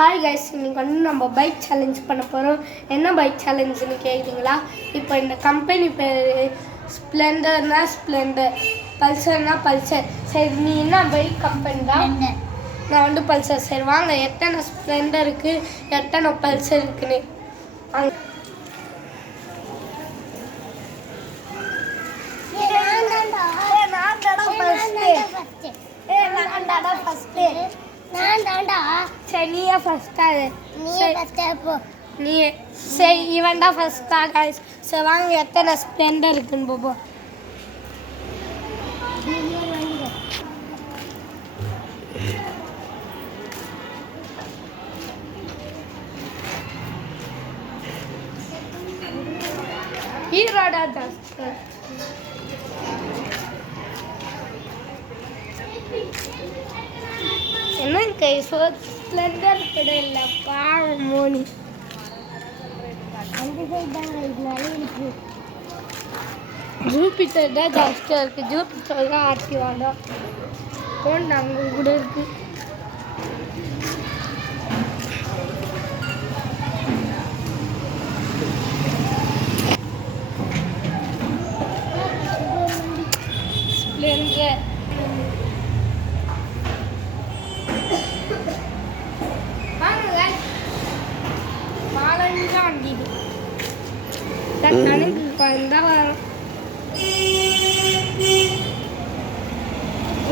Hi guys, இன்னைக்கு வந்து நம்ம பைக் சேலஞ்ச் பண்ண போகிறோம். என்ன பைக் சேலஞ்சுன்னு கேட்குறீங்களா? இப்போ இந்த கம்பெனி பேர் ஸ்ப்ளெண்டர்னா ஸ்ப்ளெண்டர், பல்சர்னா பல்சர். சரி, நீ என்ன பைக் கம்பெனி தான்? நான் வந்து பல்சர். சரி வாங்க, எத்தனை ஸ்ப்ளெண்டர் இருக்குது, எத்தனை பல்சர் இருக்குன்னு நீயே ஃபஸ்ட்டா நீ சரி, இவன் தான் ஃபஸ்ட்டா கைஸ். சரி வாங்க, எத்தனை ஸ்ப்ளெண்டர் இருக்குன்னு போப்போம். ஹீரோடா ஜாஸ்தி என்ன கை ஸ்ப்ளெண்டர் கூட இல்லை, பாவம் மோனி. ஜூபிட்டர் தான் ஜாஸ்தியாக இருக்குது. ஜூபிட்டர் தான் ஆக்டிவாக தான் ஃபோன் அங்கே கூட இருக்குது. ஸ்ப்ளெண்டர் வண்டிது கணக்கு வந்தால் வரும்.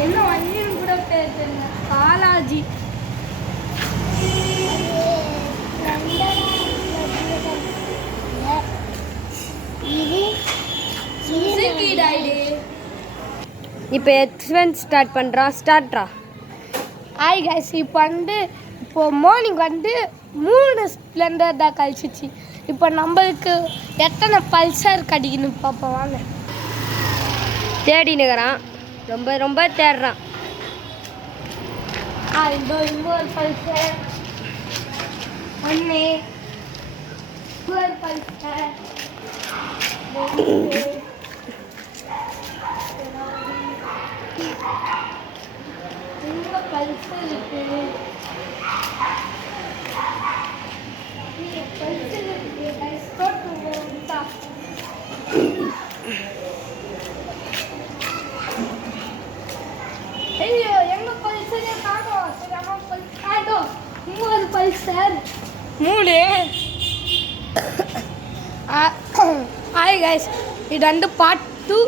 என்ன வண்டின்னு கூட தெரியல. பாலாஜி இப்போ எக்ஸ்பென்ஸ் ஸ்டார்ட் பண்ணுறா. ஸ்டார்ட்ரா. ஹாய் கைஸ், இப்போ மார்னிங் வந்து 3 ஸ்ப்ளெண்டர் தான் கழிச்சிச்சு. இப்போ நம்மளுக்கு எத்தனை பல்சர் கிடைக்கணும் பார்ப்போம் வாங்க. தேடினுக்கிறான், ரொம்ப ரொம்ப தேடுறான். இன்னொரு பல்சர் ஒன்று, இன்னொரு பல்சர் பல்சர் இருக்குது. ஐயோ, எங்க பல்சரே காணோம். சரி, அவன் காணோம். இன்னொரு பல்சர் 3. ஹாய் கைஸ், இது வந்து பார்ட் 2.